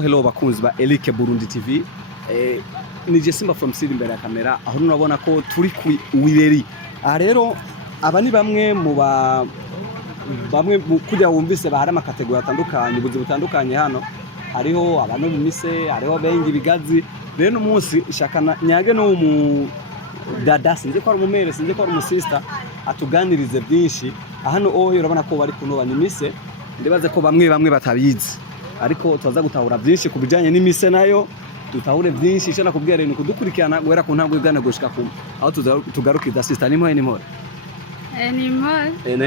Hello bakunzi ba Eric Burundi TV. Ni Simba from Siri imbere ya kamera aho nurabona ko turi ku wireri. Rero aba ni bamwe mu kujya wumvise bahari amakategori atandukanye ubuzi butandukanye hano. Hariho abantu bimise, hariho bengi bigazi. Rero umunsi ishakana nyage no mu dada sinze ko ari umumere sinze ko ari umusista atuganirize byinshi. Hano urabona ko bari kunoba ni mise. Ndibaze ko bamwe batabizi. Ariko tuzaza gutahura byinshi kubijanye n'imise nayo tutahure byinshi cyane kubwira rero kudukurikirana guhera ku ntabwo igana gushika ku aho tugarukiza sister ni mwe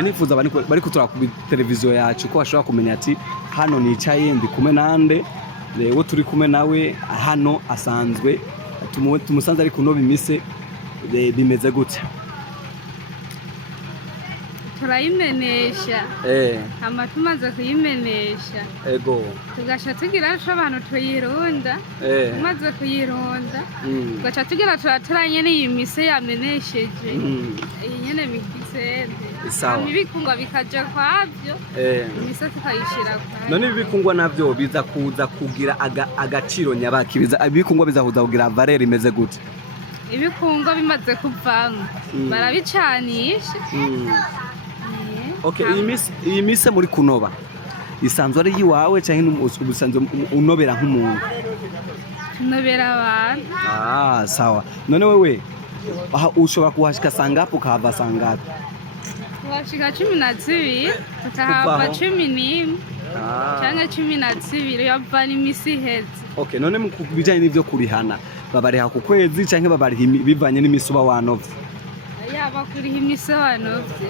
nifuza bari kutura ku televiziyo yacu ko bashobora kumenya ati hano nicaye ndi kumwe nande rero turi kumwe nawe hano asanzwe tumusanze ari kunoba imise bimeze gute turayimenesha amatumaze kuyimenesha ego tugasha tugira cyo abantu tuyironda tumaze kuyironda tugasha tugira turaturanye n'iyi mise yamenesheje iyi nyene mikise sawa ibikungwa bikaje kwabyo imise tukayishira kwa none ibikungwa navyo biza kuza kugira agaciro nyabakibiza ibikungwa bizahuza kugira valeur imeze gute ibikungwa bimaze kuvanga barabicanisha Okay, iyi mise muri kunoba isanzwe ari yiwawe cyangwa ubusanzwe unobera nk'umuntu unobera abantu sawa none wewe ushobora kuhashika sangapo kahava sangapo washika 12 tukahava 11 cyangwa 12 yavana imisi heze okay none mu kubijanye n'ivyo kurihana babariha ku kwezi cyangwa babariha bivanye n'imisi uba wanovye yaba kuriha imise wanovye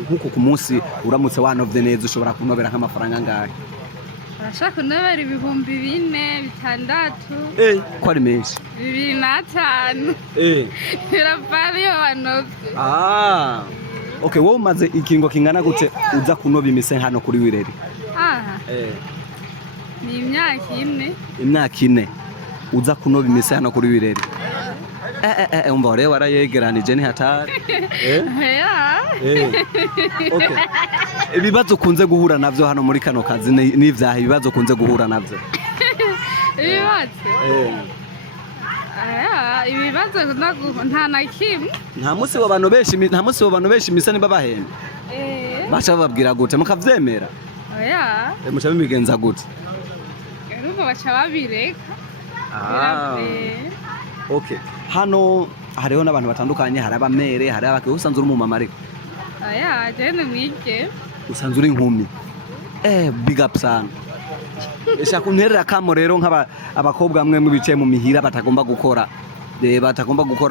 nkuko ku munsi uramutse wanovye neza ushobora kunobera nk'amafaranga ngahe urashaka kunobera 4,000 6,000 ko ari menshi 2,500 biravariyo wanovye okay wowe umaze ikingo kingana gute uza kunoba imise hano kuri wireri ni imyaka 4 uza kunoba imise hano kuri wireri umva rero warayegeranije ni hatari okay ibibazo kunze guhura navyo hano muri kano kazi n'ivyaha ibibazo kunze guhura navyo ibibazo nta na kimwe nta munsi w'abantu benshi imise niba bahembe bacha bababwira gute mukavyemera mucha bigenza gute urumva bacha babireka okay hano hariho n'abantu batandukanye hari abamere hari abake usanzwe uri mu mama ariko jene mwige usanzwe uri inkumi big up sana eshaka unterera kamo rero nk'abakobwa bamwe mu bice mu mihira batagomba gukora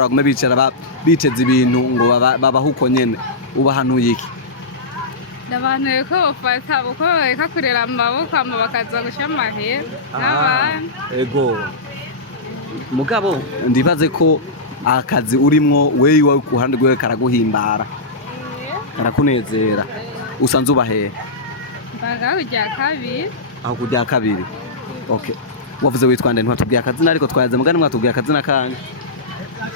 gume bicara biteze ibintu ngo babahuko nyene ubahanuye iki abantu ko bafata uko bareka kurera amaboko bakaza gusha amahera n'abandi ego mugabo ndibaze ko akazi urimwo wewe kuhande gwe karaguhimbara karakunezera usanze ubahe aho kujya kabiri okay wavuze witwa nde ntwatubwiye akazi ariko twayaze mugani mwatubwiye akazi nakanga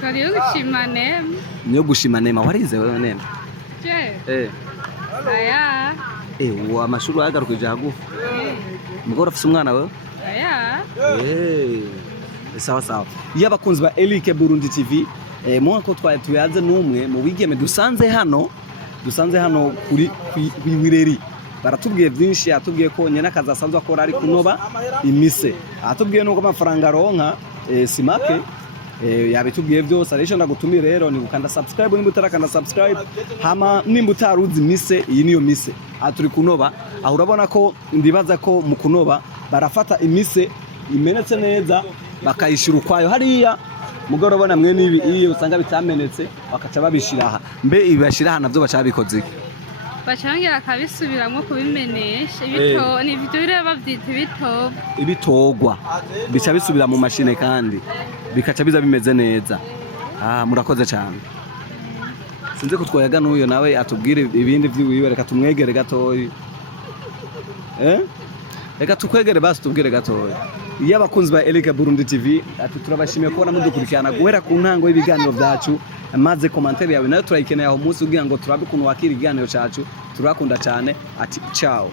kariyo gushimane niyo gushimane warize wewe nene wa amashuri yagarukije hagufu mugora afise umwana wewe sawa iyo abakunzi ba Eric Burundi TV mwako tuyaze n'umwe mu bigeme dusanze hano kuri wireri baratubwiye byinshi atubwiye ko nyene akazi asanzwe akora ari kunoba imise atubwiye nuko amafaranga ronka simake yabitubwiye byose arisho ndagutumira rero ni gukanda subscribe nimba utarakanda subscribe hama nimba utaruzi imise iyi niyo mise aturi kunoba aho urabona ko ndibaza ko mu kunoba barafata imise imenetse neza bakayishira ukwayo hariya mugoro ubona mwe nibi iyo usanga bitamenetse bakaca babishiraha mbe ibashira hana byo bacha bikoze bacangira kabisubiramwo kubimenesha ni ibyo bireba byita ibitogwa bica bisubira mu mashine kandi bikaca biza bimeze neza murakoze cyane sinze ko twayaga n'uyo nawe atubwire ibindi by'iwiwe reka tumwegere gatoyi reka tukwegere basi tubwire gatoya iyo abakunzi ba Eric Burundi TV ati turabashimiye ko namudukurikirana guhera ku ntango y'ibiganiro byacu maze commentaire yawe nayo turayikeneye aho munsi ugira ngo turabe kuntu wakira ikiganiro cyacu turakunda cyane ati ciao